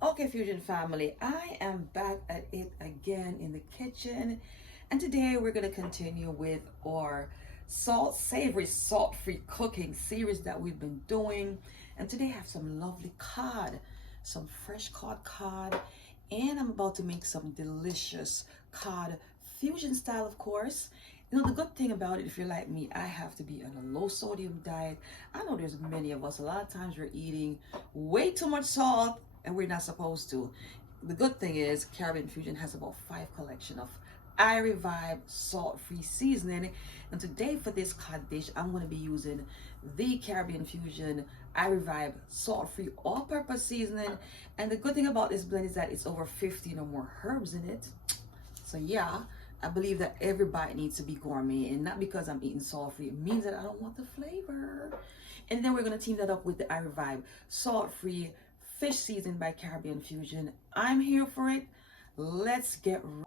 Okay, Fusion family, I am back at it again in the kitchen, and today we're going to continue with our savory, salt-free cooking series that we've been doing. And today I have some lovely cod, some fresh cod, and I'm about to make some delicious cod fusion style, of course. You know, the good thing about it, if you're like me, I have to be on a low sodium diet. I know there's many of us, a lot of times we're eating way too much salt and we're not supposed to. The good thing is Caribbean Fusion has about 5 collection of I Revive salt-free seasoning. And today for this cod dish, I'm going to be using the Caribbean Fusion I Revive salt-free all-purpose seasoning. And the good thing about this blend is that it's over 15 or more herbs in it. So yeah, I believe that every bite needs to be gourmet, and not because I'm eating salt-free. It means that I don't want the flavor. And then we're going to team that up with the I Revive salt-free fish seasoned by Caribbean Fusion. I'm here for it. Let's get we'll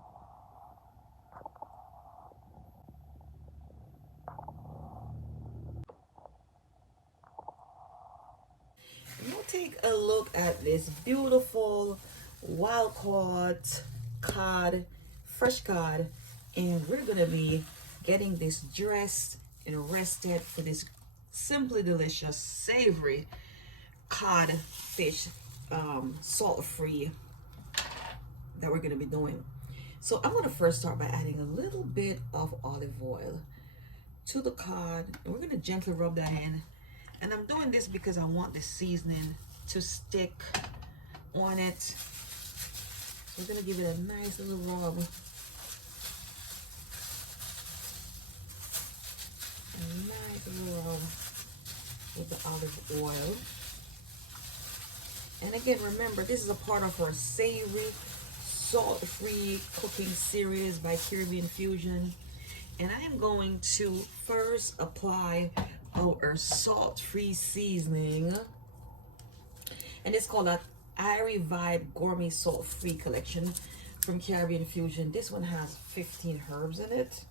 take a look at this beautiful wild caught cod, fresh cod, and we're gonna be getting this dressed and rested for this simply delicious savory cod fish salt-free that we're going to be doing. So I'm going to first start by adding a little bit of olive oil to the cod, and we're going to gently rub that in. And I'm doing this because I want the seasoning to stick on it. So we're going to give it a nice little rub. A nice little rub with the olive oil. And again, remember, this is a part of our savory, salt-free cooking series by Caribbean Fusion. And I am going to first apply our salt-free seasoning. And it's called a I Revive Gourmet Salt-Free Collection from Caribbean Fusion. This one has 15 herbs in it.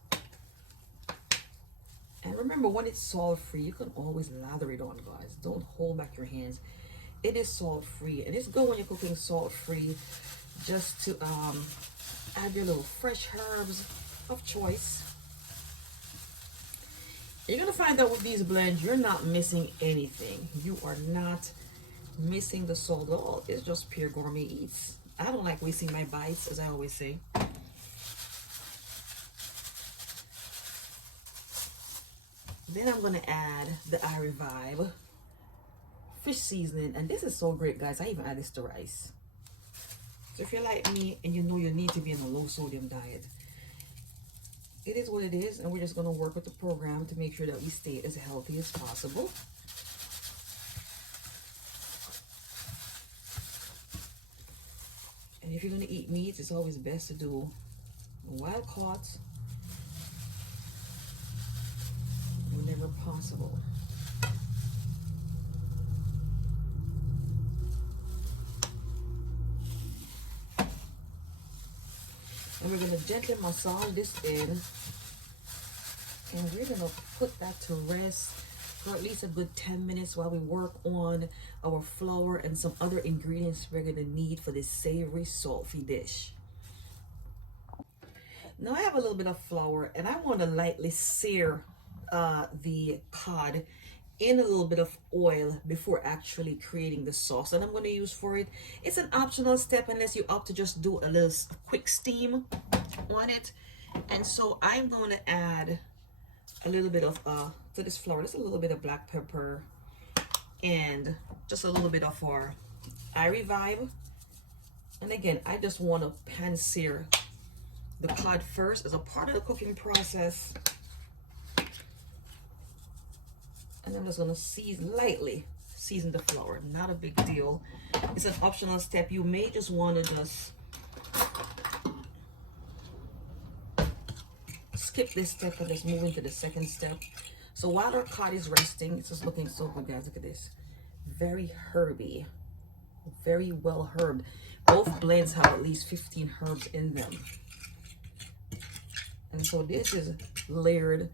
And remember, when it's salt-free, you can always lather it on, guys. Don't hold back your hands. It is salt-free, and it's good when you're cooking salt-free just to add your little fresh herbs of choice. You're gonna find out with these blends, you're not missing anything. You are not missing the salt at all. It's just pure gourmet eats. I don't like wasting my bites, as I always say. Then I'm gonna add the I Revive fish seasoning, and this is so great, guys. I even add this to rice. So if you're like me and you know you need to be on a low sodium diet, it is what it is, and we're just going to work with the program to make sure that we stay as healthy as possible. And if you're going to eat meat, it's always best to do wild caught whenever possible. And we're going to gently massage this in, and we're going to put that to rest for at least a good 10 minutes while we work on our flour and some other ingredients we're going to need for this savory salt-free dish. Now I have a little bit of flour, and I want to lightly sear the cod in a little bit of oil before actually creating the sauce that I'm going to use for it. It's an optional step unless you opt to just do a little quick steam on it. And so I'm going to add a little bit of to this flour, just a little bit of black pepper and just a little bit of our I Revive. And again, I just want to pan sear the cod first as a part of the cooking process. And I'm just going to lightly season the flour. Not a big deal. It's an optional step. You may just want to just skip this step and just move into the second step. So while our cod is resting, it's just looking so good, guys. Look at this. Very herby. Very well herbed. Both blends have at least 15 herbs in them. And so this is layered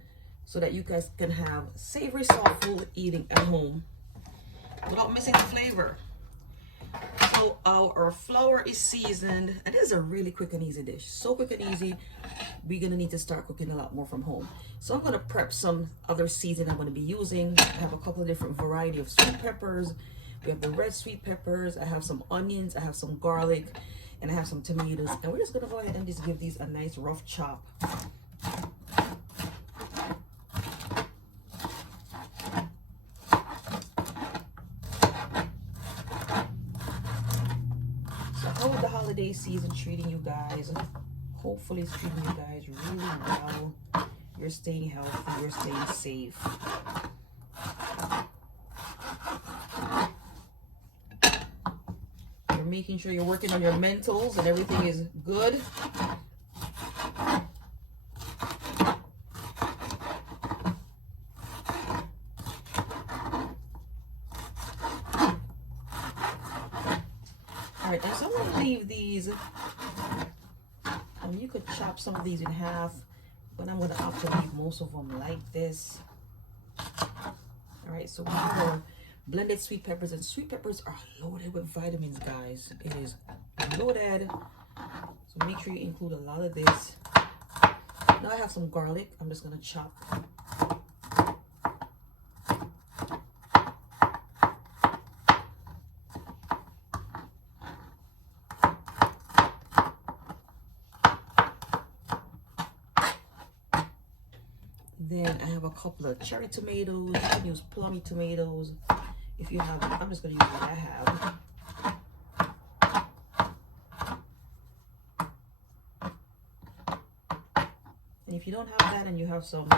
so that you guys can have savory salt food eating at home without missing the flavor. So now our flour is seasoned, and this is a really quick and easy dish. So quick and easy. We're gonna need to start cooking a lot more from home. So I'm gonna prep some other seasoning I'm gonna be using. I have a couple of different variety of sweet peppers. We have the red sweet peppers. I have some onions. I have some garlic, and I have some tomatoes. And we're just gonna go ahead and just give these a nice rough chop. How is the holiday season treating you guys? Hopefully it's treating you guys really well. You're staying healthy, you're staying safe. You're making sure you're working on your mentals and everything is good. Alright, and so I'm going to leave these. You could chop some of these in half, but I'm going to opt to leave most of them like this. Alright, so we have our blended sweet peppers, and sweet peppers are loaded with vitamins, guys. It is loaded, so make sure you include a lot of this. Now I have some garlic. I'm just going to chop. Then I have a couple of cherry tomatoes. You can use plummy tomatoes if you have. I'm just going to use what I have. And if you don't have that and you have some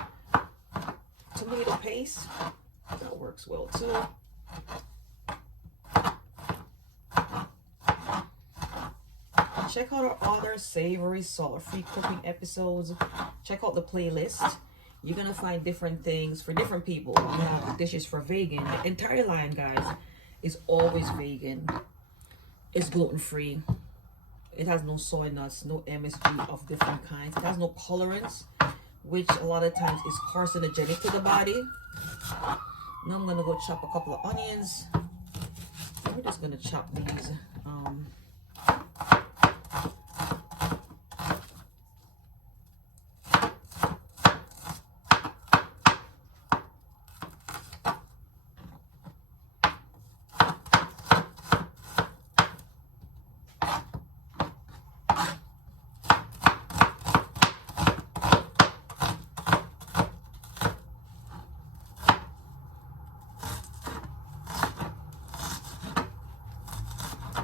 tomato paste, that works well too. Check out our other Savory Salt free cooking episodes. Check out the playlist. You're gonna find different things for different people. We have dishes for vegan. The entire line, guys, is always vegan. It's gluten-free. It has no soy nuts, no MSG of different kinds. It has no colorants, which a lot of times is carcinogenic to the body. Now I'm gonna go chop a couple of onions. We're just gonna chop these.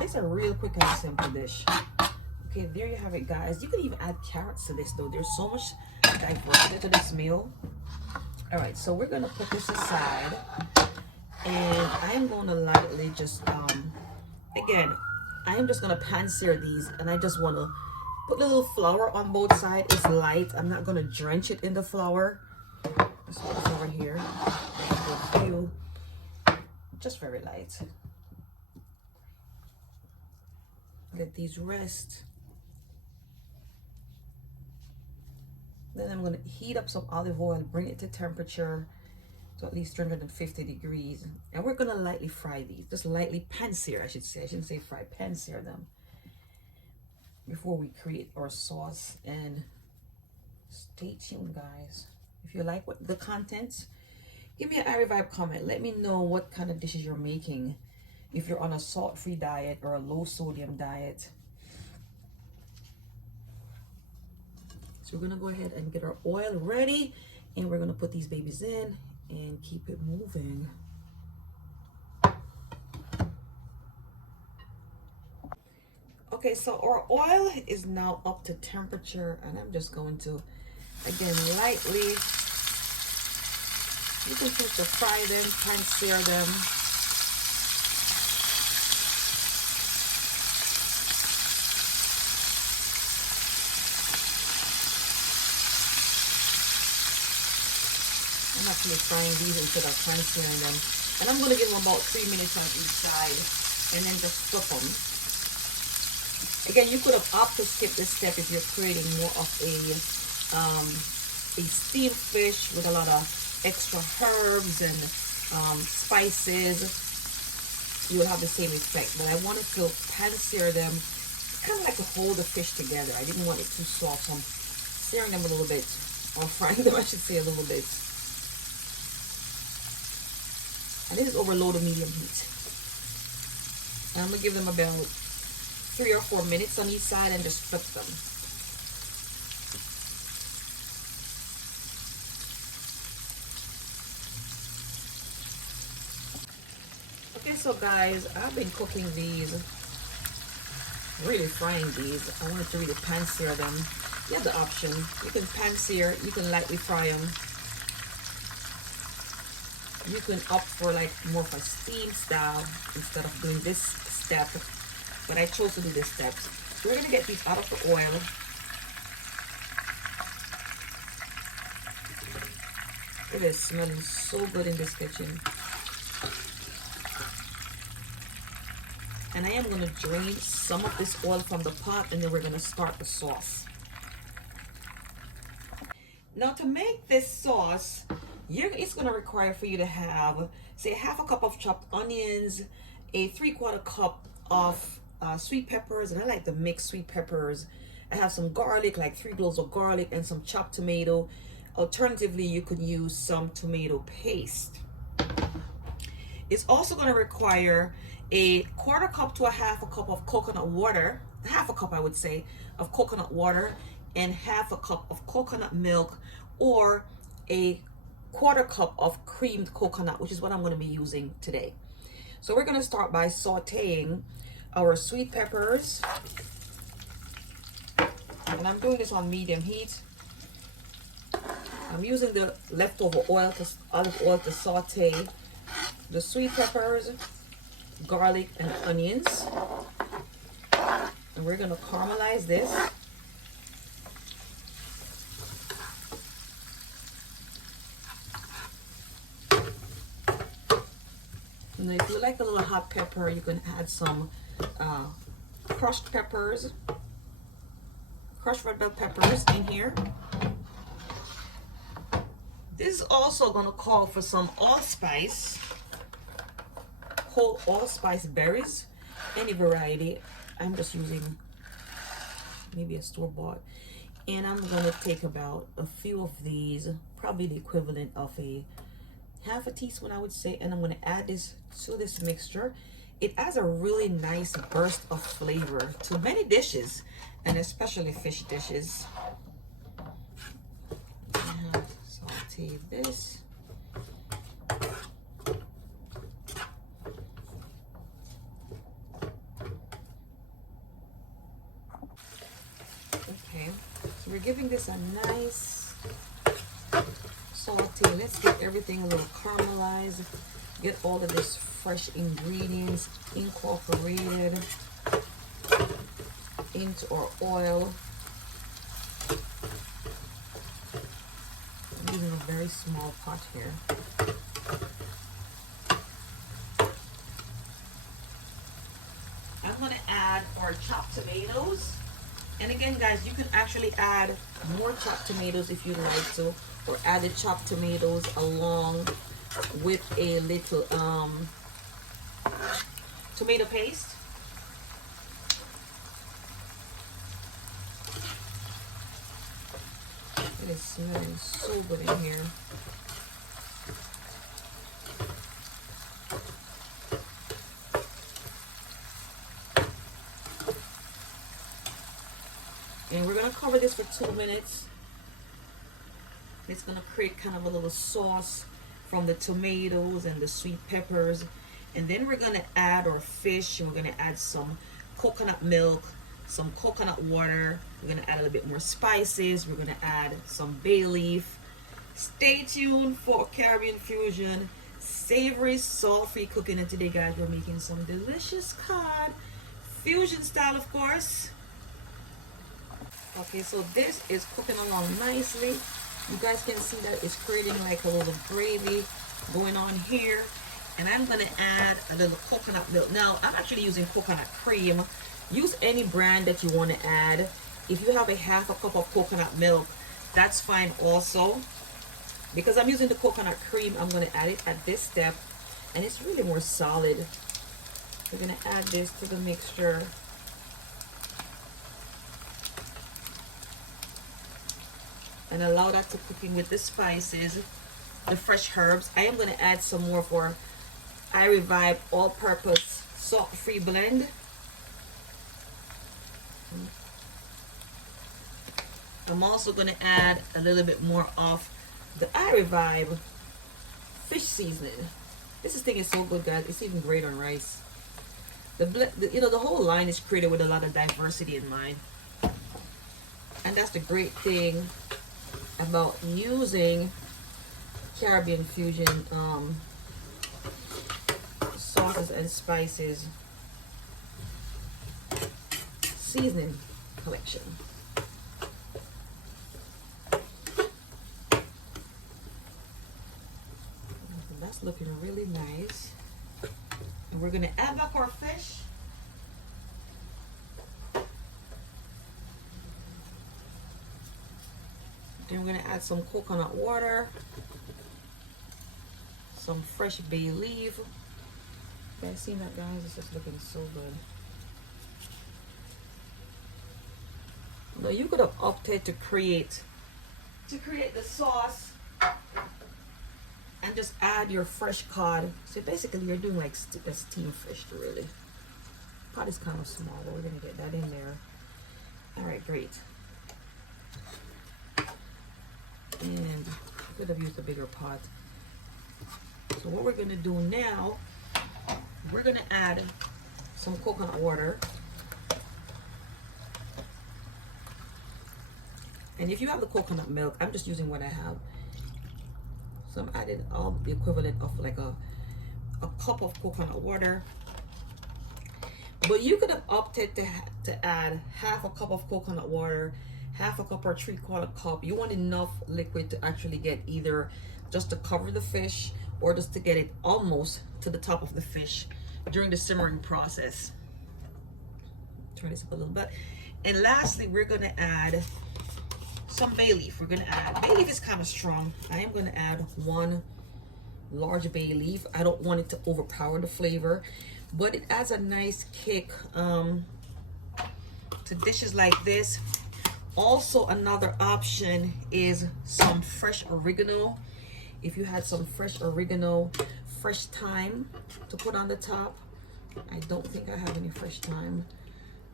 It's a real quick and simple dish. Okay, there you have it, guys. You can even add carrots to this, though. There's so much diversity to this meal. All right, so we're gonna put this aside, and I'm gonna lightly just again, I am just gonna pan sear these, and I just want to put a little flour on both sides. It's light. I'm not gonna drench it in the flour. Let's put this over here. Just very light. Let these rest. Then I'm going to heat up some olive oil, bring it to temperature to at least 350 degrees. And we're going to lightly fry these. Just lightly pan sear, I should say. I shouldn't say fry, pan sear them before we create our sauce. And stay tuned, guys. If you like the contents, give me an iRevive comment. Let me know what kind of dishes you're making. If you're on a salt-free diet or a low-sodium diet. So we're gonna go ahead and get our oil ready, and we're gonna put these babies in and keep it moving. Okay, so our oil is now up to temperature, and I'm just going to, again, lightly, you can choose to fry them, pan sear them. I'm actually frying these instead of pan searing them. And I'm going to give them about 3 minutes on each side and then just flip them. Again, you could have opted to skip this step if you're creating more of a steamed fish with a lot of extra herbs and spices. you will have the same effect. But I wanted to pan sear them, kind of like to hold the fish together. I didn't want it too soft, so I'm searing them a little bit, or frying them, I should say, a little bit. And this is over low to medium heat. And I'm gonna give them about 3 or 4 minutes on each side and just flip them. Okay, so guys, I've been cooking these, really frying these. I wanted to really pan sear them. You have the option. You can pan sear, you can lightly fry them. You can opt for like more of a steam style instead of doing this step, but I chose to do this step. So we're gonna get these out of the oil. It is smelling so good in this kitchen. And I am gonna drain some of this oil from the pot, and then we're gonna start the sauce. Now to make this sauce, it's going to require for you to have, say, half a cup of chopped onions, a 3/4 cup of sweet peppers, and I like the mixed sweet peppers. I have some garlic, like 3 cloves of garlic, and some chopped tomato. Alternatively, you could use some tomato paste. It's also going to require a 1/4 cup to a half a cup of coconut water, half a cup I would say, of coconut water, and half a cup of coconut milk, or a 1/4 cup of creamed coconut, which is what I'm going to be using today. So we're going to start by sauteing our sweet peppers, and I'm doing this on medium heat. I'm using the leftover olive oil to saute the sweet peppers, garlic, and onions, and we're going to caramelize this. And if you like a little hot pepper, you can add some crushed peppers, crushed red bell peppers in here. This is also going to call for some allspice, whole allspice berries, any variety. I'm just using maybe a store-bought. And I'm going to take about a few of these, probably the equivalent of a half a teaspoon, I would say, and I'm going to add this to this mixture. It adds a really nice burst of flavor to many dishes, and especially fish dishes. And saute this. Okay, so we're giving this a nice saute. Let's get everything a little caramelized. Get all of this fresh ingredients incorporated into our oil. I'm using a very small pot here. I'm going to add our chopped tomatoes. And again, guys, you can actually add more chopped tomatoes if you'd like to, or add the chopped tomatoes along with a little tomato paste. It is smelling so good in here. And we're going to cover this for 2 minutes. It's going to create kind of a little sauce from the tomatoes and the sweet peppers. And then we're going to add our fish, and we're going to add some coconut milk, some coconut water. We're going to add a little bit more spices. We're going to add some bay leaf. Stay tuned for Caribbean Fusion savory salt-free cooking. And today, guys, we're making some delicious cod, fusion style, of course. Okay, so this is cooking along nicely. You guys can see that it's creating like a little gravy going on here. And I'm going to add a little coconut milk. Now, I'm actually using coconut cream. Use any brand that you want to add. If you have a half a cup of coconut milk, that's fine also. Because I'm using the coconut cream, I'm going to add it at this step. And it's really more solid. We're gonna add this to the mixture. And allow that to cook in with the spices, the fresh herbs. I am gonna add some more for I Revive all-purpose salt-free blend. I'm also going to add a little bit more of the I Revive fish seasoning. This thing is so good, guys. It's even great on rice. The whole line is created with a lot of diversity in mind. And that's the great thing about using Caribbean fusion sauces and spices seasoning collection. That's looking really nice. And we're gonna add back our fish. Then we're gonna add some coconut water, some fresh bay leaf. You guys seen that, guys? It's just looking so good. Now you could have opted to create the sauce and just add your fresh cod. So basically you're doing like a steamed fish, really. Pot is kind of small, but we're gonna get that in there. All right, great. And I could have used a bigger pot. So what we're gonna do now, we're gonna add some coconut water. And if you have the coconut milk, I'm just using what I have. So I'm adding all the equivalent of like a cup of coconut water. But you could have opted to add half a cup of coconut water, half a cup or 3/4 cup. You want enough liquid to actually get either just to cover the fish or just to get it almost to the top of the fish during the simmering process. Turn this up a little bit. And lastly, we're gonna add some bay leaf. Bay leaf is kind of strong. I am gonna add 1 large bay leaf. I don't want it to overpower the flavor, but it adds a nice kick to dishes like this. Also, another option is some fresh oregano. If you had some fresh oregano, fresh thyme to put on the top. I don't think I have any fresh thyme,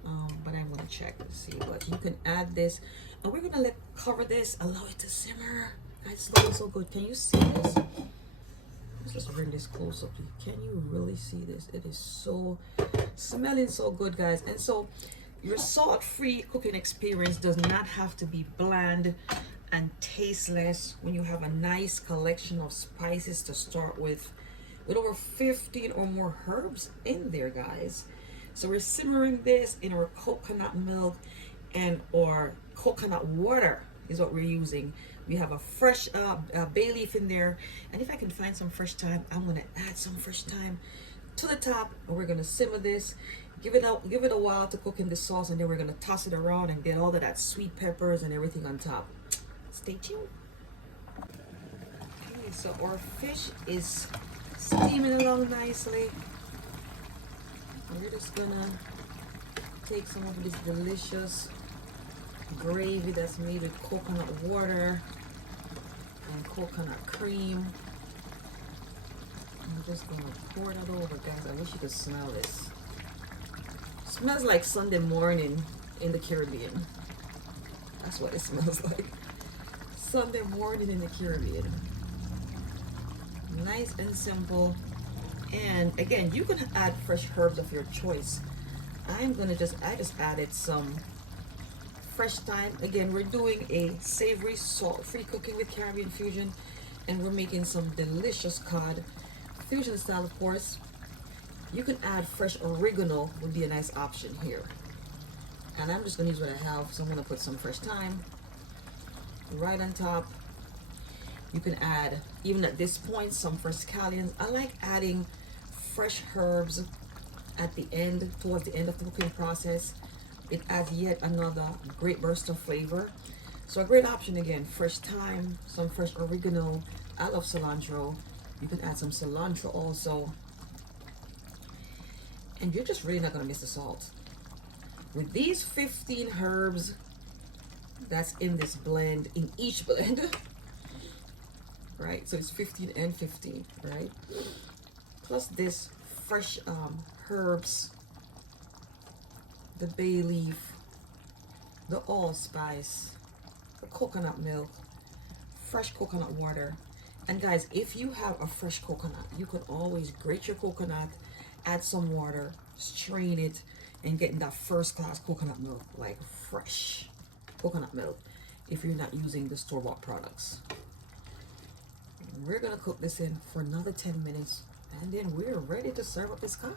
but I'm gonna check to see. But you can add this, and we're gonna cover this, allow it to simmer. It's looking so good. Can you see this? Let's just bring this close up. Can you really see this? It is so smelling so good, guys. And so your salt-free cooking experience does not have to be bland and tasteless when you have a nice collection of spices to start with over 15 or more herbs in there, guys. So we're simmering this in our coconut milk and or coconut water is what we're using. We have a fresh bay leaf in there, and if I can find some fresh thyme, I'm gonna add some fresh thyme to the top, and we're gonna simmer this, give it a while to cook in the sauce, and then we're gonna toss it around and get all of that sweet peppers and everything on top. Stay tuned. Okay, so our fish is steaming along nicely. We're just gonna take some of this delicious gravy that's made with coconut water and coconut cream. I'm just gonna pour that over, guys. I wish you could smell this. It smells like Sunday morning in the Caribbean. That's what it smells like. Sunday morning in the Caribbean. Nice and simple. And again, you can add fresh herbs of your choice. I just added some fresh thyme. Again, we're doing a savory salt-free cooking with Caribbean fusion, and we're making some delicious cod fusion style, of course. You can add fresh oregano, would be a nice option here. And I'm just gonna use what I have, so I'm gonna put some fresh thyme right on top. You can add, even at this point, some fresh scallions. I like adding fresh herbs at the end, towards the end of the cooking process. It adds yet another great burst of flavor. So a great option again, fresh thyme, some fresh oregano. I love cilantro. You can add some cilantro also. And you're just really not gonna miss the salt. With these 15 herbs that's in this blend, in each blend, right? So it's 15 and 15, right? Plus this fresh herbs, the bay leaf, the allspice, the coconut milk, fresh coconut water. And guys, if you have a fresh coconut, you can always grate your coconut, add some water, strain it, and get that first class coconut milk, like fresh coconut milk, if you're not using the store-bought products. We're gonna cook this in for another 10 minutes, and then we're ready to serve up this cod.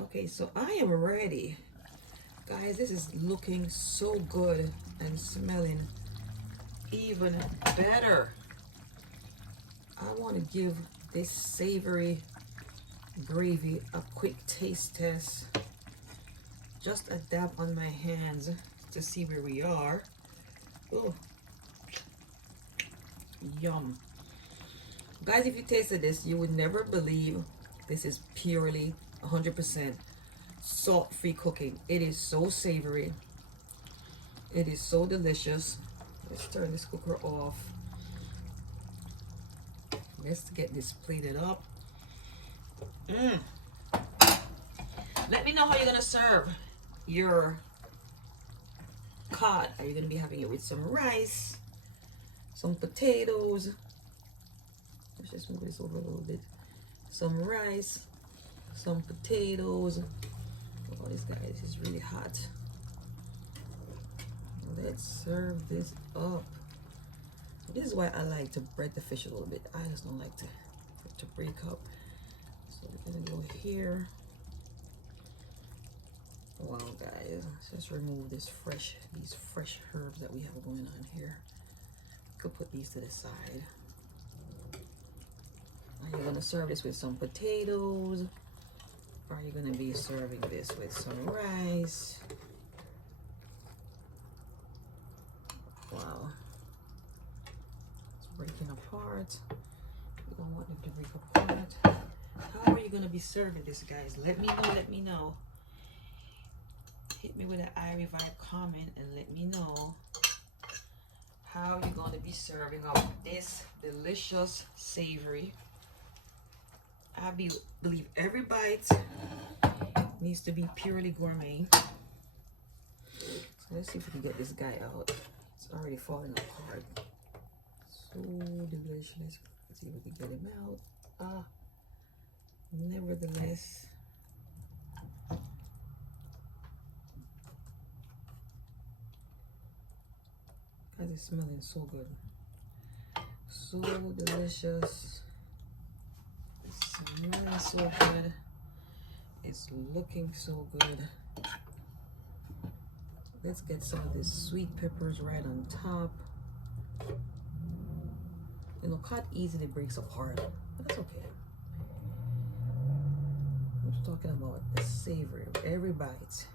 Okay, so I am ready. Guys, this is looking so good and smelling even better. I want to give this savory gravy a quick taste test. Just a dab on my hands to see where we are. Oh, yum. Guys, if you tasted this, you would never believe this is purely 100% salt-free cooking. It is so savory. It is so delicious. Let's turn this cooker off. Let's get this plated up. Let me know how you're gonna serve your cod. Are you gonna be having it with some rice, some potatoes? Let's just move this over a little bit. Some rice, some potatoes. Oh, this guy, this is really hot. Let's serve this up. This is why I like to bread the fish a little bit. I just don't like to break up. So we're gonna go here. Wow, guys, let's just remove these fresh herbs that we have going on here. Could put these to the side. Are you gonna serve this with some potatoes? Or are you gonna be serving this with some rice? Wow, it's breaking apart. We don't want it to break apart. How are you gonna be serving this, guys? Let me know. Let me know. Hit me with an iRevive comment and let me know how you're going to be serving up this delicious savory. I believe every bite needs to be purely gourmet. So let's see if we can get this guy out. It's already falling apart. So delicious. Let's see if we can get him out. Nevertheless, guys, it's smelling so good. So delicious. It's smelling so good. It's looking so good. Let's get some of these sweet peppers right on top. You know, cod easily breaks apart, but that's okay. I'm just talking about the savory of every bite.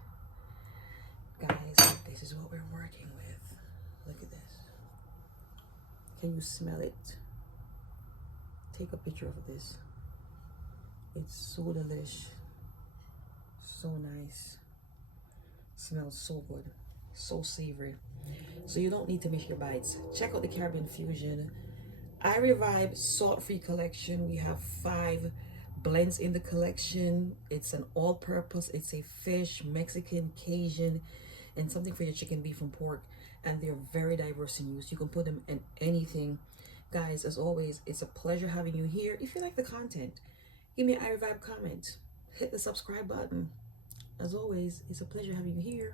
Guys, this is what we're working with. Look at this. Can you smell it? Take a picture of this. It's so delish. So nice. Smells so good. So savory. So you don't need to miss your bites. Check out the Caribbean Fusion iRevive salt-free collection. We have 5 blends in the collection. It's an all-purpose. It's a fish, Mexican, Cajun, and something for your chicken, beef, and pork. And they're very diverse in use. You can put them in anything. Guys, as always, it's a pleasure having you here. If you like the content, give me an iRevive comment. Hit the subscribe button. As always, it's a pleasure having you here.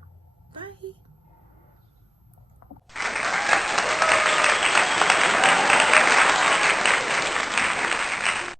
Bye.